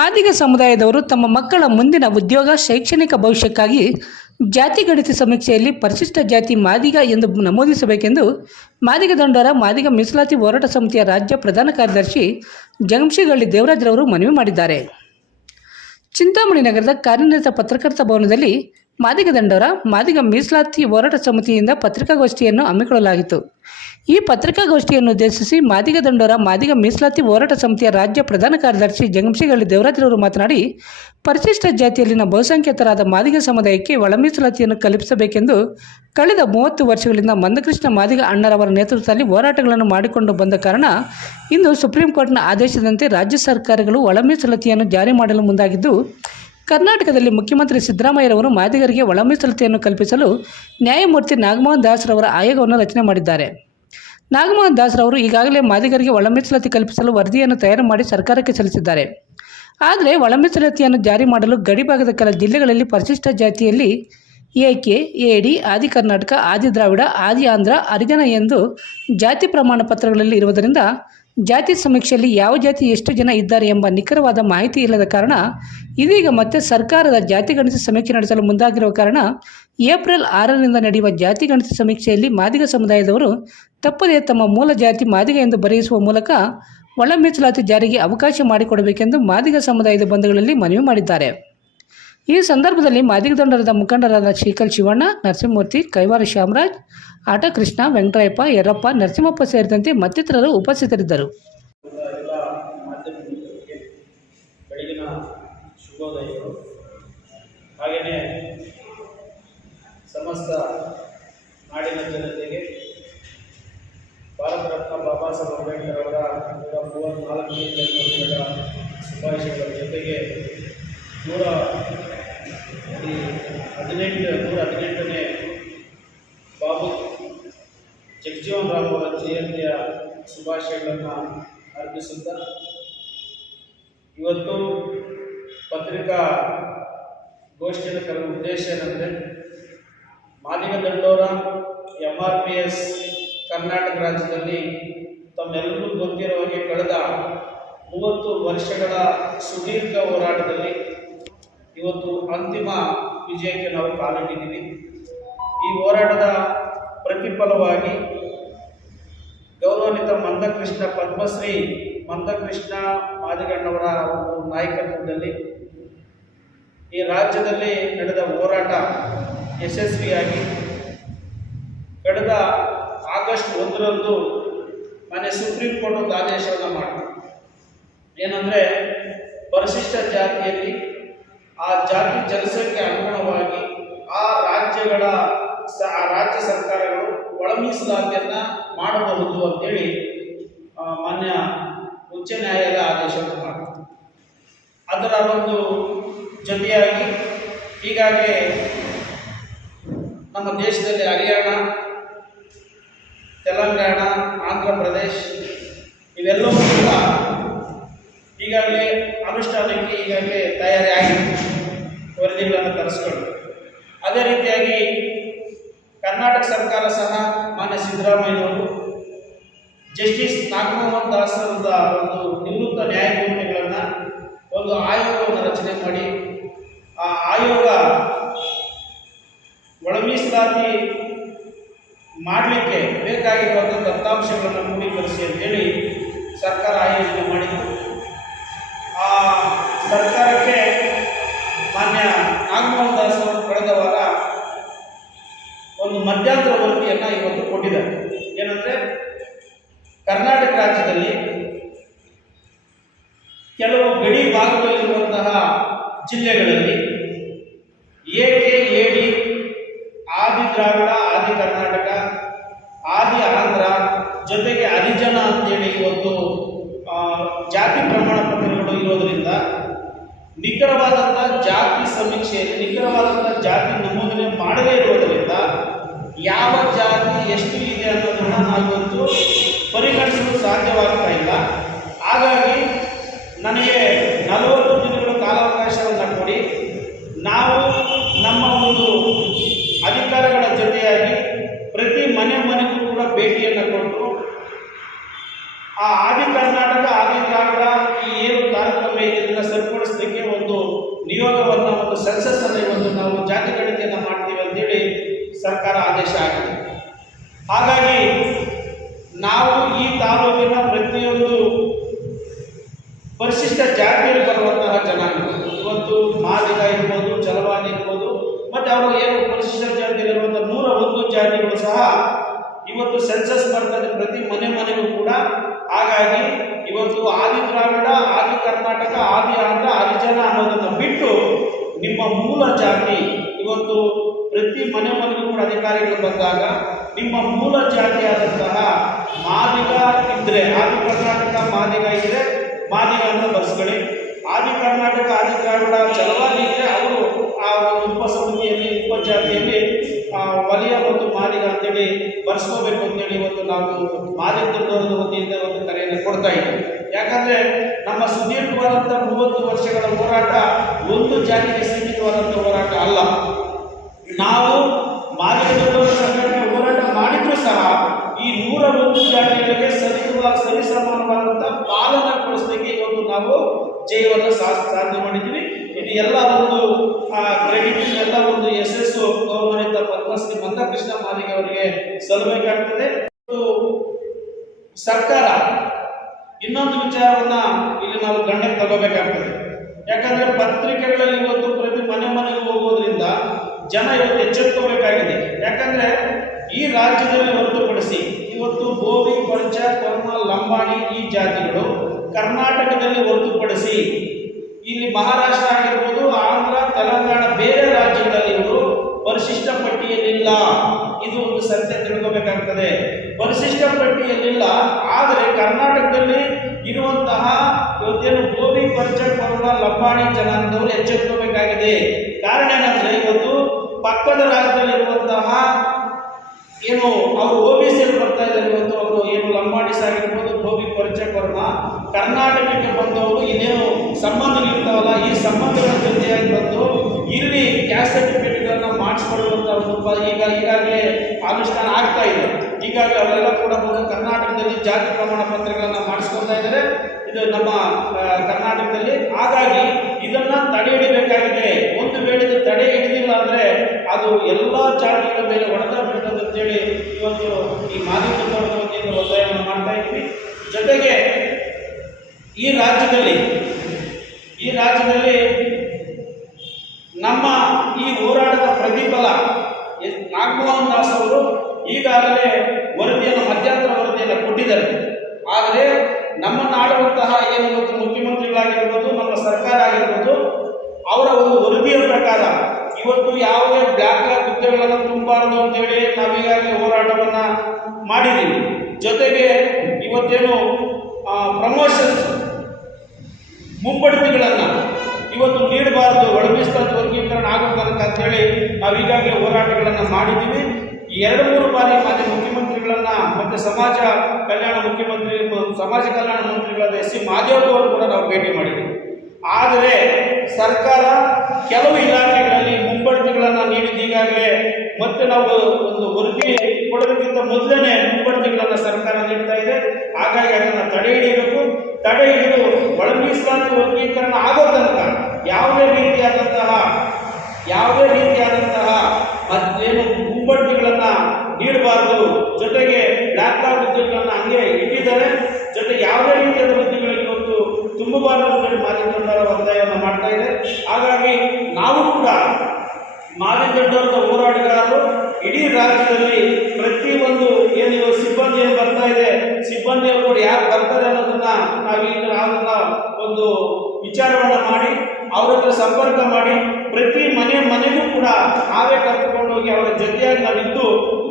ಮಾದಿಗ ಸಮುದಾಯದವರು ತಮ್ಮ ಮಕ್ಕಳ ಮುಂದಿನ ಉದ್ಯೋಗ, ಶೈಕ್ಷಣಿಕ ಭವಿಷ್ಯಕ್ಕಾಗಿ ಜಾತಿ ಗಣಿತ ಸಮೀಕ್ಷೆಯಲ್ಲಿ ಪರಿಶಿಷ್ಟ ಜಾತಿ ಮಾದಿಗ ಎಂದು ನಮೂದಿಸಬೇಕೆಂದು ಮಾದಿಗ ದಂಡರ ಮಾದಿಗ ಮೀಸಲಾತಿ ಹೋರಾಟ ಸಮಿತಿಯ ರಾಜ್ಯ ಪ್ರಧಾನ ಕಾರ್ಯದರ್ಶಿ ಜಗಂಶಿಗಳ್ಳಿ ದೇವರಾಜ್ರವರು ಮನವಿ ಮಾಡಿದ್ದಾರೆ. ಚಿಂತಾಮಣಿ ನಗರದ ಕಾರ್ಯನಿರತ ಪತ್ರಕರ್ತ ಭವನದಲ್ಲಿ ಮಾದಿಗ ದಂಡೋರ ಮಾದಿಗ ಮೀಸಲಾತಿ ಹೋರಾಟ ಸಮಿತಿಯಿಂದ ಪತ್ರಿಕಾಗೋಷ್ಠಿಯನ್ನು ಹಮ್ಮಿಕೊಳ್ಳಲಾಗಿತ್ತು. ಈ ಪತ್ರಿಕಾಗೋಷ್ಠಿಯನ್ನು ಉದ್ದೇಶಿಸಿ ಮಾದಿಗ ದಂಡೋರ ಮಾದಿಗ ಮೀಸಲಾತಿ ಹೋರಾಟ ಸಮಿತಿಯ ರಾಜ್ಯ ಪ್ರಧಾನ ಕಾರ್ಯದರ್ಶಿ ಜಗಂಶಿಗಳ್ಳಿ ದೇವರಾಜರವರು ಮಾತನಾಡಿ, ಪರಿಶಿಷ್ಟ ಜಾತಿಯಲ್ಲಿನ ಬಹುಸಂಖ್ಯಾತರಾದ ಮಾದಿಗ ಸಮುದಾಯಕ್ಕೆ ಒಳ ಮೀಸಲಾತಿಯನ್ನು ಕಲ್ಪಿಸಬೇಕೆಂದು ಕಳೆದ ಮೂವತ್ತು ವರ್ಷಗಳಿಂದ ಮಂದಕೃಷ್ಣ ಮಾದಿಗ ಅಣ್ಣರವರ ನೇತೃತ್ವದಲ್ಲಿ ಹೋರಾಟಗಳನ್ನು ಮಾಡಿಕೊಂಡು ಬಂದ ಕಾರಣ ಇಂದು ಸುಪ್ರೀಂ ಕೋರ್ಟ್ನ ಆದೇಶದಂತೆ ರಾಜ್ಯ ಸರ್ಕಾರಗಳು ಒಳ ಮೀಸಲಾತಿಯನ್ನು ಜಾರಿ ಮಾಡಲು ಮುಂದಾಗಿದ್ದು ಕರ್ನಾಟಕದಲ್ಲಿ ಮುಖ್ಯಮಂತ್ರಿ ಸಿದ್ದರಾಮಯ್ಯರವರು ಮಾದಿಗರಿಗೆ ಒಳ ಮೀಸಲಾತಿಯನ್ನು ಕಲ್ಪಿಸಲು ನ್ಯಾಯಮೂರ್ತಿ ನಾಗಮೋಹನ್ ದಾಸ್ರವರ ಆಯೋಗವನ್ನು ರಚನೆ ಮಾಡಿದ್ದಾರೆ. ನಾಗಮೋಹನ್ ದಾಸ್ರವರು ಈಗಾಗಲೇ ಮಾದಿಗರಿಗೆ ಒಳ ಮೀಸಲಾತಿ ಕಲ್ಪಿಸಲು ವರದಿಯನ್ನು ತಯಾರು ಮಾಡಿ ಸರ್ಕಾರಕ್ಕೆ ಸಲ್ಲಿಸಿದ್ದಾರೆ. ಆದರೆ ಒಳ ಮೀಸಲಾತಿಯನ್ನು ಜಾರಿ ಮಾಡಲು ಗಡಿಭಾಗದ ಕೆಲ ಜಿಲ್ಲೆಗಳಲ್ಲಿ ಪರಿಶಿಷ್ಟ ಜಾತಿಯಲ್ಲಿ ಎಕೆ, ಎಡಿ, ಆದಿ ಕರ್ನಾಟಕ, ಆದಿ ದ್ರಾವಿಡ, ಆದಿ ಆಂಧ್ರ, ಹರಿಜನ ಎಂದು ಜಾತಿ ಪ್ರಮಾಣ ಪತ್ರಗಳಲ್ಲಿ ಇರುವುದರಿಂದ ಜಾತಿ ಸಮೀಕ್ಷೆಯಲ್ಲಿ ಯಾವ ಜಾತಿ ಎಷ್ಟು ಜನ ಇದ್ದಾರೆ ಎಂಬ ನಿಖರವಾದ ಮಾಹಿತಿ ಇಲ್ಲದ ಕಾರಣ ಇದೀಗ ಮತ್ತೆ ಸರ್ಕಾರದ ಜಾತಿ ಗಣಿತ ಸಮೀಕ್ಷೆ ನಡೆಸಲು ಮುಂದಾಗಿರುವ ಕಾರಣ ಏಪ್ರಿಲ್ ಆರರಿಂದ ನಡೆಯುವ ಜಾತಿ ಗಣಿತ ಸಮೀಕ್ಷೆಯಲ್ಲಿ ಮಾದಿಗ ಸಮುದಾಯದವರು ತಪ್ಪದೇ ತಮ್ಮ ಮೂಲ ಜಾತಿ ಮಾದಿಗ ಎಂದು ಬರೆಯಿಸುವ ಮೂಲಕ ಒಳ ಮೀಸಲಾತಿ ಜಾರಿಗೆ ಅವಕಾಶ ಮಾಡಿಕೊಡಬೇಕೆಂದು ಮಾದಿಗ ಸಮುದಾಯದ ಬಂಧುಗಳಲ್ಲಿ ಮನವಿ ಮಾಡಿದ್ದಾರೆ. ಈ ಸಂದರ್ಭದಲ್ಲಿ ಮಾದಿಗ ದಂಡರದ ಮುಖಂಡರಾದ ಶ್ರೀಕಲ್ ಶಿವಣ್ಣ, ನರಸಿಂಹಮೂರ್ತಿ, ಕೈವಾರ ಶ್ಯಾಮರಾಜ್, ಆಟ ಕೃಷ್ಣ, ವೆಂಕಟರಾಯಪ್ಪ, ಯರಪ್ಪ, ನರಸಿಂಹಪ್ಪ ಸೇರಿದಂತೆ ಮತ್ತಿತರರು ಉಪಸ್ಥಿತರಿದ್ದರು. ಹಾಗೆಯೇ ಸಮಸ್ತ ನಾಡಿನ ಜನತೆಗೆ ಭಾರತ ರತ್ನ ಬಾಬಾ ಸಾಹೇಬ್ ಅಂಬೇಡ್ಕರ್ ಅವರ ನೂರ ಮೂವತ್ತ್ನಾಲ್ಕನೇ ಜನ್ಮದಿನದ ಶುಭಾಶಯಗಳ ಜೊತೆಗೆ ನೂರ ಈ ಹದಿನೆಂಟು, ನೂರ ಹದಿನೆಂಟನೇ ಬಾಬು ಜಗಜೀವನ್ ರಾಮ್ ಅವರ ಜಯಂತಿಯ ಶುಭಾಶಯಗಳನ್ನು ಅರ್ಪಿಸುತ್ತಾ, ಇವತ್ತು ಪತ್ರಿಕಾ ಗೋಷ್ಠಿಯನ್ನು ಕರೆದ ಉದ್ದೇಶ ಏನಂದರೆ, Madiga Dandora M R P S Karnataka ರಾಜ್ಯದಲ್ಲಿ ತಮ್ಮೆಲ್ಲರೂ ಗೊತ್ತಿರೋ ಹಾಗೆ ಕಳೆದ ಮೂವತ್ತು ವರ್ಷಗಳ ಸುದೀರ್ಘ ಹೋರಾಟದಲ್ಲಿ ಇವತ್ತು ಅಂತಿಮ ವಿಜಯಕ್ಕೆ ನಾವು ಕಾಲಿಟ್ಟಿದ್ದೀವಿ. ಈ ಹೋರಾಟದ ಪ್ರತಿಫಲವಾಗಿ ಗೌರವಾನ್ವಿತ ಮಂದಕೃಷ್ಣ ಪದ್ಮಶ್ರೀ, ಮಂದಕೃಷ್ಣ ಮಾದಿಗಣ್ಣವರ ಒಂದು ನಾಯಕತ್ವದಲ್ಲಿ ಈ ರಾಜ್ಯದಲ್ಲಿ ನಡೆದ ಹೋರಾಟ ಯಶಸ್ವಿಯಾಗಿ ಕಳೆದ ಆಗಸ್ಟ್ ಒಂದರಂದು ಮನೆ ಸುಪ್ರೀಂ ಕೋರ್ಟ್ ಒಂದು ಆದೇಶವನ್ನು ಮಾಡಿತು. ಏನಂದರೆ, ಪರಿಶಿಷ್ಟ ಜಾತಿಯಲ್ಲಿ ಆ ಜಾತಿ ಜನಸಂಖ್ಯೆ ಅನುಗುಣವಾಗಿ ಆ ರಾಜ್ಯಗಳ ಆ ರಾಜ್ಯ ಸರ್ಕಾರಗಳು ಒಳಮೀಸಲಾತಿಯನ್ನ ಮಾಡಬಹುದು ಅಂತೇಳಿ ಮಾನ್ಯ ಉಚ್ಚ ನ್ಯಾಯಾಲಯ ಮಾಡಿತು ಅದರ ಒಂದು ಜೊತೆಯಾಗಿ ಹೀಗಾಗಿ ನಮ್ಮ ದೇಶದಲ್ಲಿ ಹರಿಯಾಣ, ತೆಲಂಗಾಣ, ಆಂಧ್ರ ಪ್ರದೇಶ್ ಇವೆಲ್ಲವೂ ಕೂಡ ಈಗಾಗಲೇ ಅನುಷ್ಠಾನಕ್ಕೆ ಈಗಾಗಲೇ ತಯಾರಿ ಆಗಿದೆ ವರದಿಗಳನ್ನು ತರಿಸ್ಕೊಂಡು ಅದೇ ರೀತಿಯಾಗಿ ಕರ್ನಾಟಕ ಸರ್ಕಾರ ಸಹ ಮಾನ್ಯ ಸಿದ್ದರಾಮಯ್ಯನವರು ಜಸ್ಟಿಸ್ ನಾಗಮೋಹನ್ ದಾಸ್ ಅವರ ಒಂದು ನಿವೃತ್ತ ನ್ಯಾಯಮೂರ್ತಿಗಳನ್ನು ಒಂದು ಆಯೋಗವನ್ನು ರಚನೆ ಮಾಡಿ, ಆ ಆಯೋಗ ಒಳ ಮೀಸಲಾತಿ ಮಾಡಲಿಕ್ಕೆ ಬೇಕಾಗಿರುವಂಥ ದತ್ತಾಂಶಗಳನ್ನು ಕ್ರೋಢೀಕರಿಸಿ ಅಂತೇಳಿ ಸರ್ಕಾರ ಆಯೋಜನೆ ಮಾಡಿತ್ತು ಆ ಸರ್ಕಾರಕ್ಕೆ ಮಾನ್ಯ ನಾಗಮೋಹನ್ ದಾಸ್ ಅವರು ಕಳೆದ ವಾರ ಒಂದು ಮಧ್ಯಂತರ ವರದಿಯನ್ನು ಇವತ್ತು ಕೊಟ್ಟಿದ್ದಾರೆ ಏನಂದರೆ, ಕರ್ನಾಟಕ ರಾಜ್ಯದಲ್ಲಿ ಕೆಲವು ಗಡಿ ಭಾಗದಲ್ಲಿರುವಂತಹ ಜಿಲ್ಲೆಗಳಲ್ಲಿ ಎಕೆ ಎಡಿ ಆದಿ ದ್ರಾವಿಡ, ಆದಿ ಕರ್ನಾಟಕ, ಆದಿ ಆಂಧ್ರ ಜೊತೆಗೆ ಹರಿಜನ ಅಂತೇಳಿ ಇವತ್ತು ಜಾತಿ ಪ್ರಮಾಣ ಪತ್ರಗಳು ಇರೋದರಿಂದ ನಿಖರವಾದಂಥ ಜಾತಿ ಸಮೀಕ್ಷೆಯಲ್ಲಿ ನಿಖರವಾದಂಥ ಜಾತಿ ನಮೂದನೆ ಮಾಡದೇ ಇರುವುದರಿಂದ ಯಾವ ಜಾತಿ ಎಷ್ಟು ಇದೆ ಅನ್ನೋದನ್ನು ನಾವಿವತ್ತು ಪರಿಗಣಿಸಲು ಸಾಧ್ಯವಾಗ್ತಾ ಇಲ್ಲ. ಈ ತಾಲೂಕಿನ ಪ್ರತಿಯೊಂದು ಪರಿಶಿಷ್ಟ ಜಾತಿಯಲ್ಲಿ ಬರುವಂತಹ ಜನಾಂಗ ಇವತ್ತು ಮಾದಿಗ ಇರ್ಬೋದು ಚಲವಾದಿ ಇರ್ಬೋದು, ಮತ್ತು ಅವರು ಏನು ಪರಿಶಿಷ್ಟ ಜಾತಿಯಲ್ಲಿ ಇರುವಂತಹ ನೂರ ಒಂದು ಜಾತಿಗಳು ಸಹ ಇವತ್ತು ಸೆನ್ಸಸ್ ಬರ್ತದೆ ಪ್ರತಿ ಮನೆ ಮನೆಗೂ ಕೂಡ. ಹಾಗಾಗಿ ಇವತ್ತು ಆದಿ ದ್ರಾವಿಡ, ಆದಿ ಕರ್ನಾಟಕ, ಆದಿ ಆಂಧ್ರ ಆದಿಜನ ಅನ್ನೋದನ್ನು ಬಿಟ್ಟು ನಿಮ್ಮ ಮೂಲ ಜಾತಿ ಇವತ್ತು ಪ್ರತಿ ಮನೆ ಮನೆಗೂ ಕೂಡ ಅಧಿಕಾರಿಗಳು ಬಂದಾಗ ನಿಮ್ಮ ಮೂಲ ಜಾತಿ ಬರ್ಸ್ಕೊಳ್ಳಿ ಆದಿ ಕರ್ನಾಟಕ ಆದಿ ದ್ರಾವಿಡ ಚಲವಾದಿ ಇದ್ರೆ ಅವರು ಆ ಒಂದು ಉಪಸಮಿತಿಯಲ್ಲಿ, ಉಪಜಾತಿಯಲ್ಲಿ ಜಾತಿಯಲ್ಲಿ ವಲಯ ಮತ್ತು ಮಾದಿಗ ಅಂತೇಳಿ ಬರ್ಸ್ಕೋಬೇಕು ಅಂತೇಳಿ ಇವತ್ತು ನಾವು ಮಾದಿಗ ತಂಡವರದ ವತಿಯಿಂದ ಒಂದು ಕರೆಯನ್ನು ಕೊಡ್ತಾ ಇದ್ದೀವಿ ಯಾಕಂದರೆ ನಮ್ಮ ಸುದೀರ್ಘವಾದಂಥ ಮೂವತ್ತು ವರ್ಷಗಳ ಹೋರಾಟ ಒಂದು ಜಾತಿಗೆ ಸೀಮಿತವಾದಂಥ ಹೋರಾಟ ಅಲ್ಲ. ನಾವು ಮಾದಿಗದವರ ಸಂಘಟನೆ ಹೋರಾಟ ಮಾಡಿದರೂ ಸಹ ಈ ನೂರ ಒಂದು ಜಾತಿಗಳಿಗೆ ಸರಿಸುವ ಸರಿಸಮಾನವಾದಂಥ ಪಾಲನೆ ಕೊಡಿಸಲಿಕ್ಕೆ ಇವತ್ತು ನಾವು ಜಯವನ್ನು ಸಾಧನೆ ಮಾಡಿದ್ದೀವಿ. ಇದು ಎಲ್ಲ ಒಂದು ಕ್ರೆಡಿಟ್ ಎಲ್ಲ ಒಂದು ಯಶಸ್ಸು ಗೌರವನಿತ ಪದ್ಮಶ್ರೀ ಮಂದಕೃಷ್ಣ ಮಾಲಿಗೆ ಅವರಿಗೆ ಸಲ್ಲಬೇಕಾಗ್ತದೆ. ಸರ್ಕಾರ ಇನ್ನೊಂದು ವಿಚಾರವನ್ನ ಇಲ್ಲಿ ನಾವು ಗಂಡಕ್ಕೆ ತಗೋಬೇಕಾಗ್ತದೆ. ಯಾಕಂದ್ರೆ ಪತ್ರಿಕೆಗಳಲ್ಲಿ ಇವತ್ತು ಪ್ರತಿ ಮನೆ ಮನೆಗೆ ಹೋಗೋದ್ರಿಂದ ಜನ ಇವತ್ತು ಎಚ್ಚೆತ್ಕೋಬೇಕಾಗಿದೆ. ಯಾಕಂದ್ರೆ ಈ ರಾಜ್ಯದಲ್ಲಿ ಹೊರತುಪಡಿಸಿ ಇವತ್ತು ಗೋವಿ ಪಂಚ ಕರ್ಮ, ಲಂಬಾಣಿ ಈ ಜಾತಿಗಳು ಕರ್ನಾಟಕದಲ್ಲಿ ಹೊರತುಪಡಿಸಿ ಇಲ್ಲಿ ಮಹಾರಾಷ್ಟ್ರ ಆಗಿರ್ಬೋದು, ಆಂಧ್ರ, ತೆಲಂಗಾಣ, ಬೇರೆ ರಾಜ್ಯಗಳಲ್ಲಿ ಇವರು ಪರಿಶಿಷ್ಟ ಪಟ್ಟಿಯಲ್ಲಿಲ್ಲ. ಇದು ಒಂದು ಸತ್ಯ ತಿಳ್ಕೋಬೇಕಾಗ್ತದೆ. ಪರಿಶಿಷ್ಟ ಪಟ್ಟಿಯಲ್ಲಿಲ್ಲ, ಆದರೆ ಕರ್ನಾಟಕದಲ್ಲಿ ಇರುವಂತಹ ಇವತ್ತೇನು ಗೋಬಿ ಪರಿಚಯ ಬರುವ ಲಂಬಾಣಿ ಜನಾಂಗದವರು ಎಚ್ಚೆತ್ಕೋಬೇಕಾಗಿದೆ ಕಾರಣ ಏನಂದ್ರೆ, ಇವತ್ತು ಪಕ್ಕದ ರಾಜ್ಯದಲ್ಲಿರುವಂತಹ ಏನು, ಅವರು ಒ ಬಿ ಸಿಯಲ್ಲಿ ಬರ್ತಾ ಇದ್ದಾರೆ ಇವತ್ತು, ಅವರು ಏನು ಲಂಬಾಣಿಸ್ ಆಗಿರ್ಬೋದು, ಗೋಬಿ ಕೊರ್ಮ ಕರ್ನಾಟಕಕ್ಕೆ ಬಂದವರು ಇನ್ನೇನು ಸಂಬಂಧಗಳಿರ್ತಾವಲ್ಲ ಈ ಸಂಬಂಧಗಳ ಜೊತೆಯಾಗಿ ಬಂದು ಇಲ್ಲಿ ಕ್ಯಾಸ್ಟ್ ಸರ್ಟಿಫಿಕೇಟ್ಗಳನ್ನ ಮಾಡಿಸ್ಕೊಳ್ಳುವಂಥ ಒಂದು ಈಗ ಈಗಾಗಲೇ ಅನುಷ್ಠಾನ ಆಗ್ತಾ ಇದೆ. ಈಗಾಗಲೇ ಅವರೆಲ್ಲ ಕೂಡ ಬಂದು ಕರ್ನಾಟಕದಲ್ಲಿ ಜಾತಿ ಪ್ರಮಾಣ ಪತ್ರಗಳನ್ನು ಮಾಡಿಸ್ಕೊಳ್ತಾ ಇದ್ದಾರೆ. ಇದು ನಮ್ಮ ಕರ್ನಾಟಕದಲ್ಲಿ. ಹಾಗಾಗಿ ತಡೆ ಹಿಡಿಬೇಕಾಗಿದೆ. ಒಂದು ವೇಳೆ ತಡೆ ಹಿಡಿದಿಲ್ಲ ಅಂದ್ರೆ ಅದು ಎಲ್ಲ ಜಾತಿಗಳ ಮೇಲೆ ಹೊಡೆತ ಬಿಡ್ತದೆ ಅಂತೇಳಿ ಇವತ್ತು ಈ ತಂಡದ ವತಿಯಿಂದ ಒತ್ತಾಯವನ್ನು ಮಾಡ್ತಾ ಇದ್ದೀವಿ. ಜೊತೆಗೆ ಈ ರಾಜ್ಯದಲ್ಲಿ ಈ ರಾಜ್ಯದಲ್ಲಿ ನಮ್ಮ ಈ ಹೋರಾಟದ ಪ್ರತಿಫಲ ನಾಗಮೋಹನ್ ದಾಸ್ ಅವರು ಈಗಾಗಲೇ ವರದಿಯನ್ನು ಮಧ್ಯಂತರ ವರದಿಯನ್ನು ಕೊಟ್ಟಿದ್ದಾರೆ. ಆದರೆ ನಮ್ಮನ್ನು ಆಡುವಂತಹ ಏನು ಇವತ್ತು ಮುಖ್ಯಮಂತ್ರಿಗಳಾಗಿರ್ಬೋದು ನಮ್ಮ ಸರ್ಕಾರ ಆಗಿರ್ಬೋದು ಅವರ ಒಂದು ವರದಿಯ ಪ್ರಕಾರ ಇವತ್ತು ಯಾವುದೇ ಬ್ಲ್ಯಾಕ್ ಲಾಕ್ ಹುದ್ದೆಗಳನ್ನು ತುಂಬಬಾರದು ಅಂತೇಳಿ ನಾವೀಗಾಗಲೇ ಹೋರಾಟವನ್ನು ಮಾಡಿದ್ದೀವಿ. ಜೊತೆಗೆ ಇವತ್ತೇನು ಪ್ರಮೋಷನ್ಸ್ ಮುಂಬಡ್ತಿಗಳನ್ನು ಇವತ್ತು ನೀಡಬಾರದು ಒಳಮೀಸಲಾತಿ ವರ್ಗೀಕರಣ ಆಗೋ ತನಕ ಅಂತೇಳಿ ನಾವು ಈಗಾಗಲೇ ಹೋರಾಟಗಳನ್ನು ಮಾಡಿದ್ದೀವಿ. ಎರಡು ಮೂರು ಬಾರಿ ಮಾನ್ಯ ಮುಖ್ಯಮಂತ್ರಿಗಳನ್ನ, ಮತ್ತೆ ಸಮಾಜ ಕಲ್ಯಾಣ ಮುಖ್ಯಮಂತ್ರಿ, ಸಮಾಜ ಕಲ್ಯಾಣ ಮಂತ್ರಿಗಳಾದ ಎಸ್ ಸಿ ಮಾದೇವ್ ಕೂಡ ನಾವು ಭೇಟಿ ಮಾಡಿದ್ದೀವಿ. ಆದರೆ ಸರ್ಕಾರ ಕೆಲವು ಇಲಾಖೆಗಳಲ್ಲಿ ಮುಂಬಡ್ತಿಗಳನ್ನು ನೀಡಿದ್ದು ಈಗಾಗಲೇ. ಮತ್ತೆ ನಾವು ಒಂದು ವರದಿ ಕೊಡೋದಕ್ಕಿಂತ ಮೊದಲನೇ ಮುಂಬಡ್ತಿಗಳನ್ನು ಸರ್ಕಾರ ನೀಡ್ತಾ ಇದೆ. ಹಾಗಾಗಿ ಅದನ್ನು ತಡೆ ಹಿಡಿಯಬೇಕು. ತಡೆ ಹಿಡಿದು ಒಳ ಮೀಸಲಾತಿ ವರ್ಗೀಕರಣ ಆಗೋ ತನಕ ಯಾವುದೇ ರೀತಿಯಾದಂತಹ ಯಾವುದೇ ರೀತಿಯಾದಂತಹ ಅದೇನು ಮುಂಬಡ್ತಿಗಳನ್ನ ನೀಡಬಾರದು. ಜೊತೆಗೆ ಲ್ಯಾಪ್ಟಾಪ್ ಉದ್ಯೋಗಗಳನ್ನು ಹಂಗೆ ಇಟ್ಟಿದ್ದಾರೆ. ಜೊತೆಗೆ ಯಾವುದೇ ರೀತಿಯಾದ ಹುದ್ದೆಗಳಿಗೆ ಇವತ್ತು ತುಂಬಬಾರದು ಅಂತೇಳಿ ಮಾಧ್ಯಮದವರ ಒತ್ತಾಯವನ್ನು ಮಾಡ್ತಾ ಇದೆ. ಹಾಗಾಗಿ ಮಾದಿಗಡ್ಡವರದ ಹೋರಾಟಗಾರರು ಇಡೀ ರಾಜ್ಯದಲ್ಲಿ ಪ್ರತಿಯೊಂದು ಏನು ಸಿಬ್ಬಂದಿ ಏನು ಬರ್ತಾ ಇದೆ ಸಿಬ್ಬಂದಿಯವರು ಕೂಡ ಯಾರು ಬರ್ತಾರೆ ಅನ್ನೋದನ್ನ ನಾವೀಗ ಅದನ್ನ ಒಂದು ವಿಚಾರವನ್ನ ಮಾಡಿ, ಅವರ ಹತ್ರ ಸಂಪರ್ಕ ಮಾಡಿ, ಪ್ರತಿ ಮನೆ ಮನೆಗೂ ಕೂಡ ನಾವೇ ಕರ್ಕೊಂಡು ಹೋಗಿ ಅವರ ಜೊತೆಯಾಗಿ ನಾವಿದ್ದು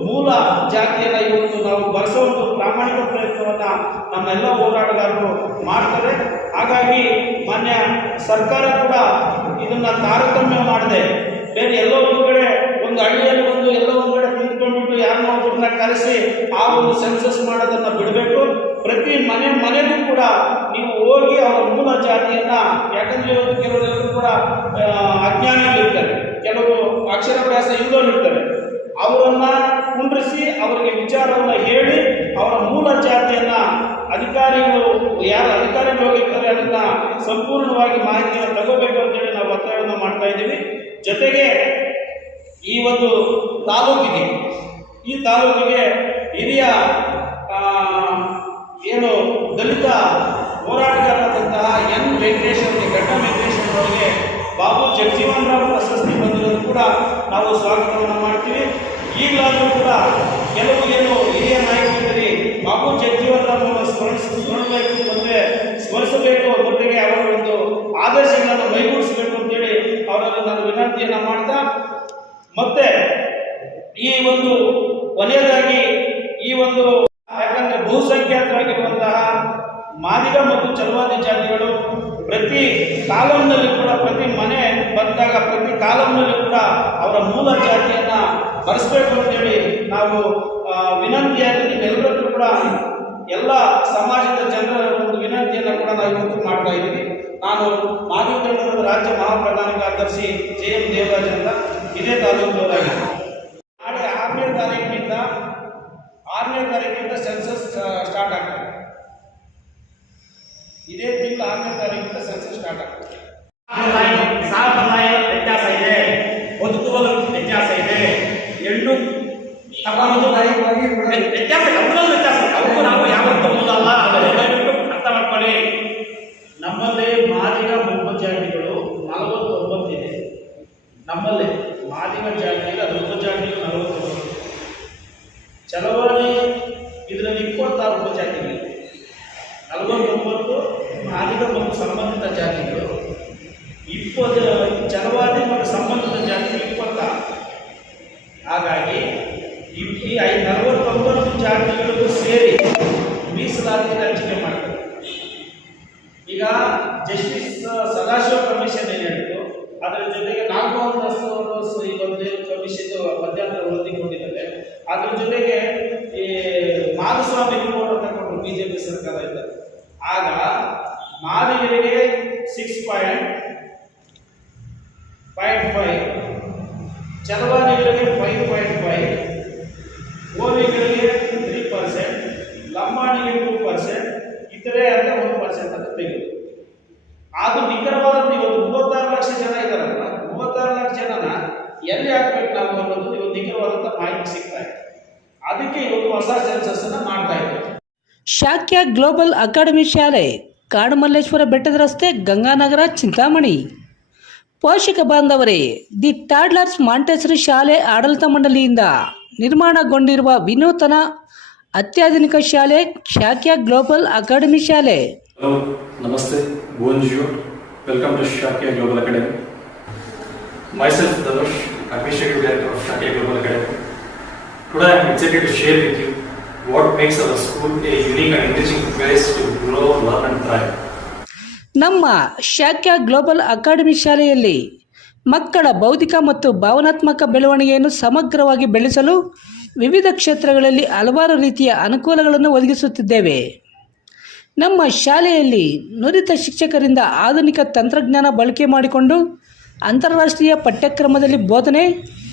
ಮೂಲ ಜಾತಿಯನ್ನ ಇವತ್ತು ನಾವು ಬರೆಸುವಂತ ಪ್ರಾಮಾಣಿಕ ಪ್ರಯತ್ನವನ್ನ ನಮ್ಮೆಲ್ಲ ಹೋರಾಟಗಾರರು ಮಾಡ್ತಾರೆ. ಹಾಗಾಗಿ ಮಾನ್ಯ ಸರ್ಕಾರ ಕೂಡ ಇದನ್ನ ತಾರತಮ್ಯ ಮಾಡದೆ. ಬೇರೆ ಎಲ್ಲೋ ಒಂದು ಕಡೆ ಒಂದು ಹಳ್ಳಿಯಲ್ಲಿ ಬಂದು ಎಲ್ಲೋ ಒಂದು ಕಡೆ ನಿಂತ್ಕೊಂಡ್ಬಿಟ್ಟು ಯಾರನ್ನೋ ಒಬ್ಬರನ್ನ ಕರೆಸಿ ಆ ಒಂದು ಸೆನ್ಸಸ್ ಮಾಡೋದನ್ನ ಬಿಡಬೇಕು. ಪ್ರತಿ ಮನೆ ಮನೆಗೂ ಕೂಡ ನೀವು ಹೋಗಿ ಅವರ ಮೂಲ ಜಾತಿಯನ್ನ, ಯಾಕಂದ್ರೆ ಇವತ್ತು ಕೆಲವರೆಲ್ಲರೂ ಕೂಡ ಅಜ್ಞಾನ ಅಜ್ಞಾನಿಗಳಿರ್ತಾರೆ ಕೆಲವರು ಅಕ್ಷರಾಭ್ಯಾಸ ಇರ್ತಾರೆ. ಅವರನ್ನ ಕುಂಡ್ರಿಸಿ ಅವರಿಗೆ ವಿಚಾರವನ್ನ ಹೇಳಿ ಅವರ ಮೂಲ ಜಾತಿಯನ್ನ ಅಧಿಕಾರಿಗಳು, ಯಾರು ಅಧಿಕಾರಿಗಳು ಹೋಗಿರ್ತಾರೆ ಅದನ್ನ ಸಂಪೂರ್ಣವಾಗಿ ಮಾಹಿತಿಯನ್ನು ತಗೋಬೇಕು ಅಂತೇಳಿ ನಾವು ಒತ್ತಾಯವನ್ನು ಮಾಡ್ತಾ ಇದ್ದೀವಿ. ಜೊತೆಗೆ ಈ ಒಂದು ತಾಲೂಕಿಗೆ, ಈ ತಾಲೂಕಿಗೆ ಹಿರಿಯ ಏನು ದಲಿತ ಹೋರಾಟಗಾರರಾದಂತಹ ಎನ್ ವೆಂಕಟೇಶ್ ಅವರಿಗೆ ಗಡ್ಡ ಅವರಿಗೆ ಬಾಬು ಜಗಜೀವನ್ ರಾಮ್ ಪ್ರಶಸ್ತಿ ಬಂದಿರೋದು ಕೂಡ ನಾವು ಸ್ವಾಗತವನ್ನು ಮಾಡ್ತೀವಿ. ಈಗಲಾದರೂ ಕೂಡ ಕೆಲವು ಏನು ಹಿರಿಯ ನಾಯಕರಿದ್ದರೆ ಬಾಬು ಜಗಜೀವನ್ ರಾಮ್ ಅವರ ಸ್ಮರಿಸ ಸ್ಮರಣಬೇಕು ಮತ್ತೆ ಸ್ಮರಿಸಬೇಕು ಜೊತೆಗೆ ಅವರ ಒಂದು ಆದರ್ಶಗಳನ್ನು ವಿನಂತಿಯನ್ನು ಮಾಡ್ತಾ ಮತ್ತೆ ಈ ಒಂದು ಕೊನೆಯದಾಗಿ ಈ ಒಂದು ಯಾಕಂದ್ರೆ ಬಹುಸಂಖ್ಯಾತರಾಗಿರುವಂತಹ ಮಾದಿಗ ಮತ್ತು ಚಲವಾದಿ ಜಾತಿಗಳು ಪ್ರತಿ ಕಾಲಂನಲ್ಲಿ ಕೂಡ ಪ್ರತಿ ಮನೆ ಬಂದಾಗ ಪ್ರತಿ ಕಾಲಂನಲ್ಲಿ ಕೂಡ ಅವರ ಮೂಲ ಜಾತಿಯನ್ನ ಬರೆಸಬೇಕು ಅಂತೇಳಿ ನಾವು ವಿನಂತಿಯಾಗಿ ನಿಮ್ಮೆಲ್ಲರ ಕೂಡ ಎಲ್ಲ ಸಮಾಜದ ಜನರ ಒಂದು ವಿನಂತಿಯನ್ನು ಕೂಡ ನಾವು ಇವತ್ತು ಮಾಡ್ತಾ ಇದ್ದೀವಿ. ನಾನು ಮಾಜಿ ದಂಡದ ರಾಜ್ಯ ಮಹಾಪ್ರಧಾನ ಕಾರ್ಯದರ್ಶಿ ಜೆ ಎಂ ದೇವರಾಜ್ ಅಂತ ಇದೇ ತಾಲೂಕು ನಾಳೆ ಆರನೇ ತಾರೀಕಿನಿಂದ ಆರನೇ ತಾರೀಕಿನಿಂದ ಸೆನ್ಸಸ್ ಸ್ಟಾರ್ಟ್ ಆಗ್ತದೆ. ಇದೇ ತಿಂಗಳು ಆರನೇ ತಾರೀಕಿನಿಂದ ಸೆನ್ಸಸ್ ಸ್ಟಾರ್ಟ್ ಆಗ್ತದೆ. ನಲವತ್ತೊಂಬತ್ತು ಮಾದಿಗ ಮತ್ತು ಸಂಬಂಧಿತ ಜಾತಿಗಳು ಇಪ್ಪತ್ತು ಚಲವಾದಿ ಮತ್ತು ಸಂಬಂಧಿತ ಜಾತಿಗಳು ಇಪ್ಪತ್ತಾರು ಹಾಗಾಗಿ ಈ ಈ ಐ ನಲವತ್ತೊಂಬತ್ತು ಜಾತಿಗಳಿಗೂ ಸೇರಿ ಮೀಸಲಾತಿಯನ್ನು ಹಂಚಿಕೆ ಮಾಡ್ತಾರೆ ಈಗ ಜಸ್ಟಿಸ್ ಸದಾಶಿವ ಕಮಿಷನ್ ಏನು ಹೇಳಿತು ಅದರ ಜೊತೆಗೆ ನಾಗಮೋಹನ್ ದಾಸ್ ಅವರು ಸ- ಈ ಒಂದು ಕಮಿಷನ್ ಮಧ್ಯಂತರ ವರದಿ ಕೊಟ್ಟಿದ್ದಾರೆ ಅದ್ರ ಜೊತೆಗೆ ಈ ಮಾಧುಸ್ವಾಮಿ ರಿಪೋರ್ಟ್ ಅಂತ ಕೊಟ್ಟರು ಬಿಜೆಪಿ ಸರ್ಕಾರ ಇದ್ದ ಆಗ ಮಾದಿಗಳಿಗೆ ಸಿಕ್ಸ್ ಪಾಯಿಂಟ್ ಪಾಯಿಂಟ್ ಫೈವ್ ಚಲವಾದಿಗಳಿಗೆ ಫೈವ್ ಪಾಯಿಂಟ್ ಫೈವ್ ಓವಿಗಳಿಗೆ ತ್ರೀ ಪರ್ಸೆಂಟ್ ಲಂಬಾಣಿಗೆ ಟೂ ಪರ್ಸೆಂಟ್ ಇತರೆ ಅಂತ ಒಂದು ಪರ್ಸೆಂಟ್ ಅಂತ ತೆಗೆದು. ಅದು ನಿಖರವಾದಂತ ಇವತ್ತು ಮೂವತ್ತಾರು ಲಕ್ಷ ಜನ ಇದ್ದಾರಲ್ಲ, ಮೂವತ್ತಾರು ಲಕ್ಷ ಜನನ ಎಲ್ಲಿ ಹಾಕ್ಬೇಕು ನಾವು ಅನ್ನೋದು ಇವತ್ತು ನಿಖರವಾದಂಥ ಮಾಹಿತಿ ಸಿಗ್ತಾ ಇದೆ. ಅದಕ್ಕೆ ಇವತ್ತು ಹೊಸ ಸೆನ್ಸಸ್ ಅನ್ನ ಮಾಡ್ತಾ ಇದ್ದಾರೆ ಶಾಖ್ಯ ಗ್ಲೋಬಲ್ ಅಕಾಡೆಮಿ ಶಾಲೆ, ಕಾಡುಮಲ್ಲೇಶ್ವರ ಬೆಟ್ಟದ ರಸ್ತೆ, ಗಂಗಾನಗರ, ಚಿಂತಾಮಣಿ. ಪೋಷಕ ಬಾಂಧವರೇ, ದಿ ಟಾಡ್ಲರ್ಸ್ ಮಾಂಟೇಸರಿ ಶಾಲೆ ಆಡಳಿತ ಮಂಡಳಿಯಿಂದ ನಿರ್ಮಾಣಗೊಂಡಿರುವ ವಿನೂತನ ಅತ್ಯಾಧುನಿಕ ಶಾಲೆ ಶಾಖ್ಯ ಗ್ಲೋಬಲ್ ಅಕಾಡೆಮಿ ಶಾಲೆ. ನಮಸ್ತೆ welcome to Shakya global academy. Myself Dhanush administrative director of Shakya global academy. Today I am excited to share with what makes our school a unique and place to grow, learn and thrive. ನಮ್ಮ ಶಾಖ್ಯ global academy ಶಾಲೆಯಲ್ಲಿ ಮಕ್ಕಳ ಬೌದ್ಧಿಕ ಮತ್ತು ಭಾವನಾತ್ಮಕ ಬೆಳವಣಿಗೆಯನ್ನು ಸಮಗ್ರವಾಗಿ ಬೆಳೆಸಲು ವಿವಿಧ ಕ್ಷೇತ್ರಗಳಲ್ಲಿ ಹಲವಾರು ರೀತಿಯ ಅನುಕೂಲಗಳನ್ನು ಒದಗಿಸುತ್ತಿದ್ದೇವೆ ನಮ್ಮ ಶಾಲೆಯಲ್ಲಿ ನುರಿತ ಶಿಕ್ಷಕರಿಂದ ಆಧುನಿಕ ತಂತ್ರಜ್ಞಾನ ಬಳಕೆ ಮಾಡಿಕೊಂಡು ಅಂತಾರಾಷ್ಟ್ರೀಯ ಪಠ್ಯಕ್ರಮದಲ್ಲಿ ಬೋಧನೆ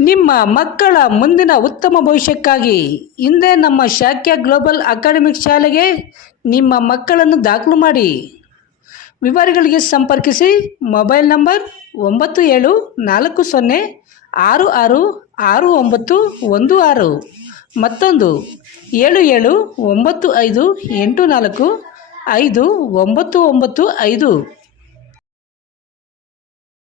ನಿಮ್ಮ ಮಕ್ಕಳ ಮುಂದಿನ ಉತ್ತಮ ಭವಿಷ್ಯಕ್ಕಾಗಿ ಹಿಂದೆ ನಮ್ಮ ಶಾಖ್ಯ ಗ್ಲೋಬಲ್ ಅಕಾಡೆಮಿಕ್ ಶಾಲೆಗೆ ನಿಮ್ಮ ಮಕ್ಕಳನ್ನು ದಾಖಲು ಮಾಡಿ. ವಿವರಗಳಿಗೆ ಸಂಪರ್ಕಿಸಿ ಮೊಬೈಲ್ ನಂಬರ್ ಒಂಬತ್ತು ಏಳು ನಾಲ್ಕು ಸೊನ್ನೆ ಆರು ಆರು ಆರು ಒಂಬತ್ತು ಒಂದು ಆರು ಮತ್ತೊಂದು ಏಳು ಏಳು ಒಂಬತ್ತು ಐದು ಎಂಟು ನಾಲ್ಕು ಐದು ಒಂಬತ್ತು ಒಂಬತ್ತು ಐದು.